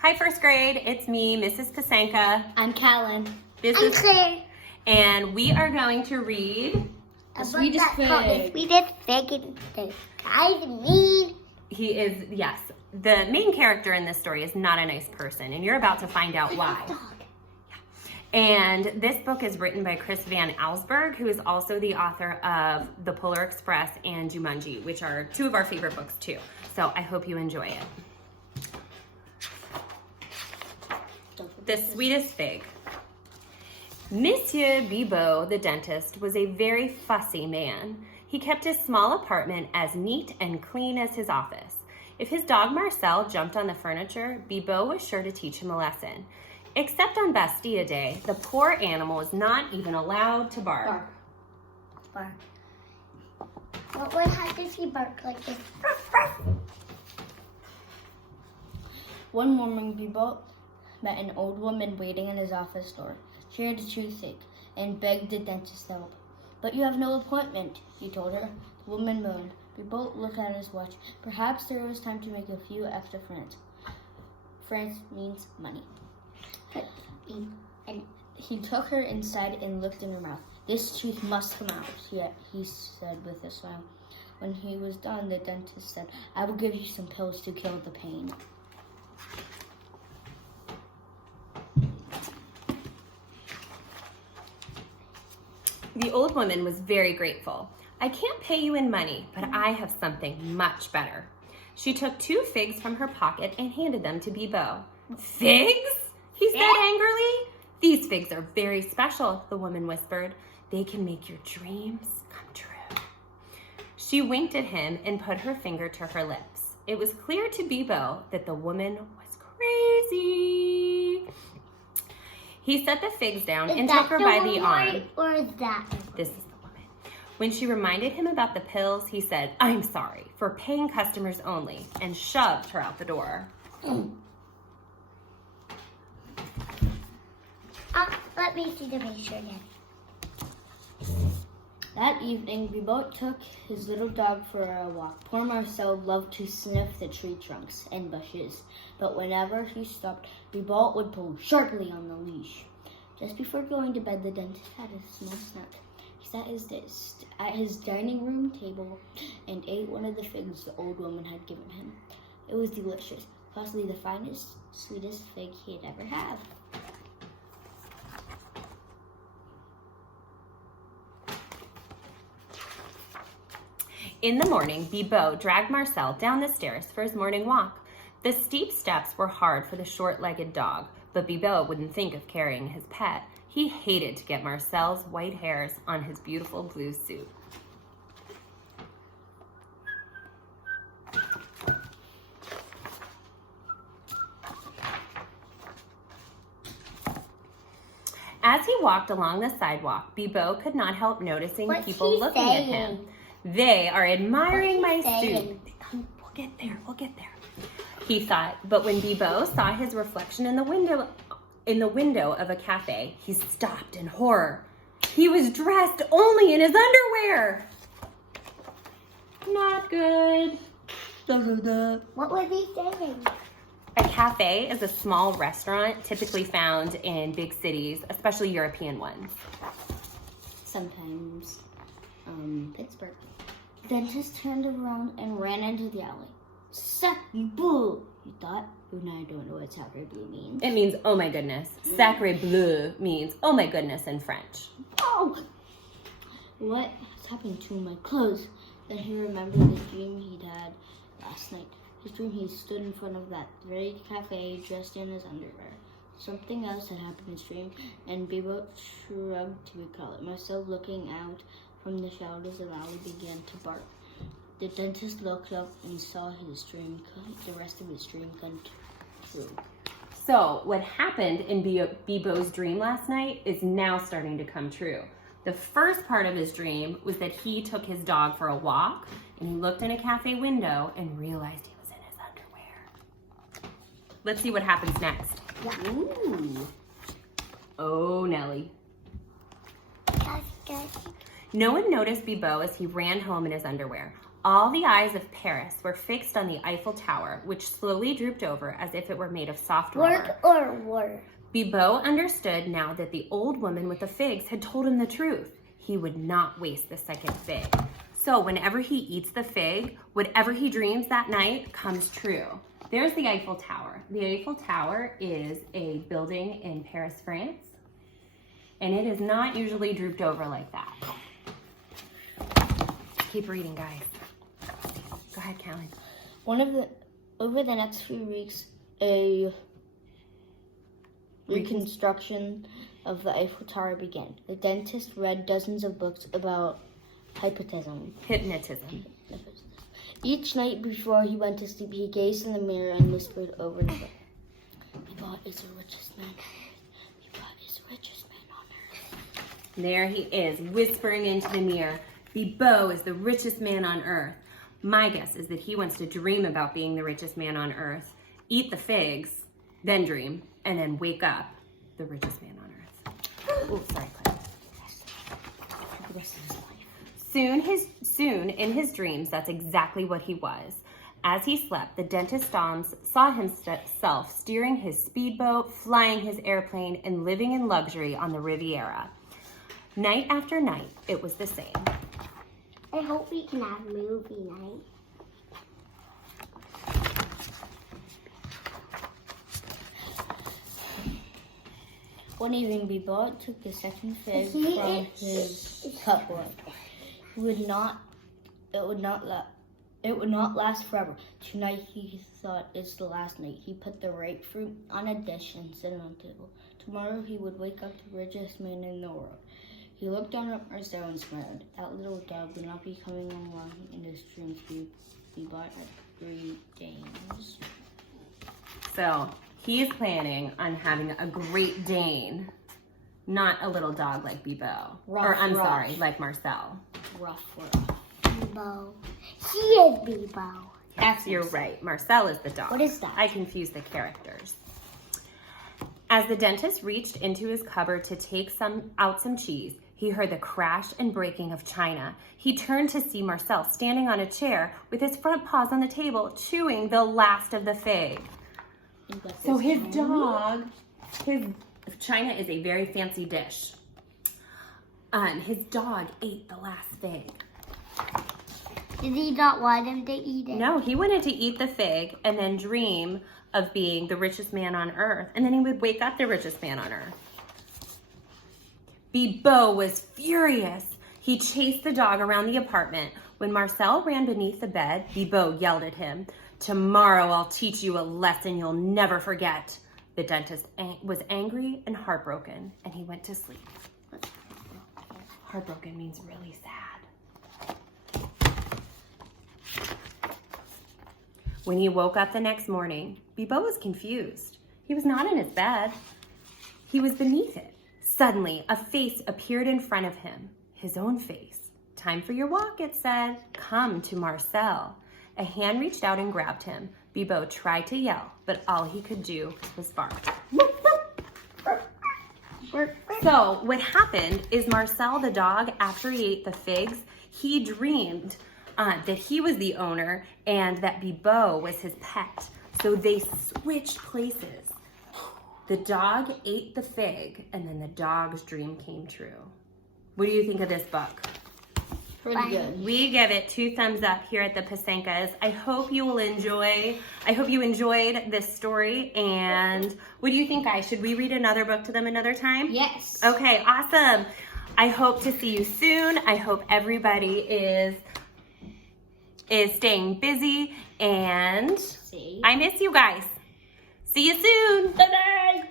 Hi, first grade. It's me, Mrs. Pasenka. I'm Callan. I'm Claire. And we are going to read The Sweetest Fig. The Sweetest Fig in the Guy's mean. He is, yes, the main character in this story is not a nice person, and you're about to find out why. And this book is written by Chris Van Allsburg, who is also the author of The Polar Express and Jumanji, which are two of our favorite books too. So I hope you enjoy it. The Sweetest Fig. Monsieur Bibot, the dentist, was a very fussy man. He kept his small apartment as neat and clean as his office. If his dog Marcel jumped on the furniture, Bibot was sure to teach him a lesson. Except on Bastille Day, the poor animal was not even allowed to bark. Bark. What does he bark like this? One morning, Bibot met an old woman waiting in his office door. She had a toothache and begged the dentist's help. "But you have no appointment," he told her. The woman moaned. Bibot looked at his watch. Perhaps there was time to make a few extra francs. Francs means money. And he took her inside and looked in her mouth. "This tooth must come out," he said with a smile. When he was done, the dentist said, "I will give you some pills to kill the pain." The old woman was very grateful. "I can't pay you in money, but I have something much better." She took 2 figs from her pocket and handed them to Bibot. "Figs?" he said angrily. "These figs are very special," the woman whispered. "They can make your dreams come true." She winked at him and put her finger to her lips. It was clear to Bibot that the woman was crazy. He set the figs down and took her by the arm. Or is that? This is the woman. When she reminded him about the pills, he said, "I'm sorry, for paying customers only," and shoved her out the door. Let me see the picture again. That evening, Bibot took his little dog for a walk. Poor Marcel loved to sniff the tree trunks and bushes, but whenever he stopped, Bibot would pull sharply on the leash. Just before going to bed, the dentist had a small snack. He sat at his dining room table and ate one of the figs the old woman had given him. It was delicious, possibly the finest, sweetest fig he had ever had. In the morning, Bibot dragged Marcel down the stairs for his morning walk. The steep steps were hard for the short-legged dog, but Bibot wouldn't think of carrying his pet. He hated to get Marcel's white hairs on his beautiful blue suit. As he walked along the sidewalk, Bibot could not help noticing people looking at him. "They are admiring my suit." We'll get there, he thought. But when Bibot saw his reflection in the window of a cafe, he stopped in horror. He was dressed only in his underwear. Not good. What was he saying? A cafe is a small restaurant typically found in big cities, especially European ones. Sometimes Pittsburgh. The dentist turned around and ran into the alley. "Sacre bleu," he thought. Oh, now I don't know what sacre bleu means. It means, "oh my goodness." Sacre bleu means, "oh my goodness" in French. Oh! What has happened to my clothes? Then he remembered the dream he'd had last night. His dream, he stood in front of that very cafe dressed in his underwear. Something else had happened in his dream, and Bibot shrugged to recall it. Marcel, looking out from the shadows of the alley, began to bark. The dentist looked up and saw the rest of his dream come true. So what happened in Bibot's dream last night is now starting to come true. The first part of his dream was that he took his dog for a walk, and he looked in a cafe window and realized he was in his underwear. Let's see what happens next. Yeah. Ooh. Oh, Nelly. That's good. No one noticed Bibot as he ran home in his underwear. All the eyes of Paris were fixed on the Eiffel Tower, which slowly drooped over as if it were made of soft rubber. Work or work? Bibot understood now that the old woman with the figs had told him the truth. He would not waste the second fig. So whenever he eats the fig, whatever he dreams that night comes true. There's the Eiffel Tower. The Eiffel Tower is a building in Paris, France, and it is not usually drooped over like that. Keep reading, guys. Go ahead, Callie. Over the next few weeks, a reconstruction of the Eiffel Tower began. The dentist read dozens of books about hypnotism. Each night before he went to sleep, he gazed in the mirror and whispered over and over, "Bibot is the richest man on earth. Bibot is the richest man on earth." There he is, whispering into the mirror. Bibot is the richest man on earth. My guess is that he wants to dream about being the richest man on earth, eat the figs, then dream, and then wake up the richest man on earth. Oh, sorry, Claire. Soon in his dreams, that's exactly what he was. As he slept, the dentist saw himself steering his speedboat, flying his airplane, and living in luxury on the Riviera. Night after night, it was the same. I hope we can have movie night. One evening, Bibot took the second fig from his cupboard. It would not last forever. Tonight, he thought, is the last night. He put the ripe fruit on a dish and set it on the table. Tomorrow, he would wake up the richest man in the world. He looked down at Marcel and smiled. That little dog would not be coming along in his dreams. Bibot had 3 dames. So he is planning on having a Great Dane, not a little dog like Bibot. Sorry, like Marcel. Rough. Bibot. He is Bibot. Yes, you're right. Marcel is the dog. What is that? I confuse the characters. As the dentist reached into his cupboard to take out some cheese, he heard the crash and breaking of china. He turned to see Marcel standing on a chair with his front paws on the table, chewing the last of the fig. So his china is a very fancy dish. His dog ate the last fig. Did he not want him to eat it? No, he wanted to eat the fig and then dream of being the richest man on earth. And then he would wake up the richest man on earth. Bibot was furious. He chased the dog around the apartment. When Marcel ran beneath the bed, Bibot yelled at him, "Tomorrow I'll teach you a lesson you'll never forget." The dentist was angry and heartbroken, and he went to sleep. Heartbroken means really sad. When he woke up the next morning, Bibot was confused. He was not in his bed. He was beneath it. Suddenly, a face appeared in front of him, his own face. "Time for your walk," it said. "Come to Marcel." A hand reached out and grabbed him. Bibot tried to yell, but all he could do was bark. So what happened is Marcel the dog, after he ate the figs, he dreamed that he was the owner and that Bibot was his pet. So they switched places. The dog ate the fig, and then the dog's dream came true. What do you think of this book? Pretty good. We give it 2 thumbs up here at the Pasenkas. I hope you enjoyed this story. And what do you think, guys? Should we read another book to them another time? Yes. Okay, awesome. I hope to see you soon. I hope everybody is staying busy, and I miss you guys. See you soon. Bye-bye.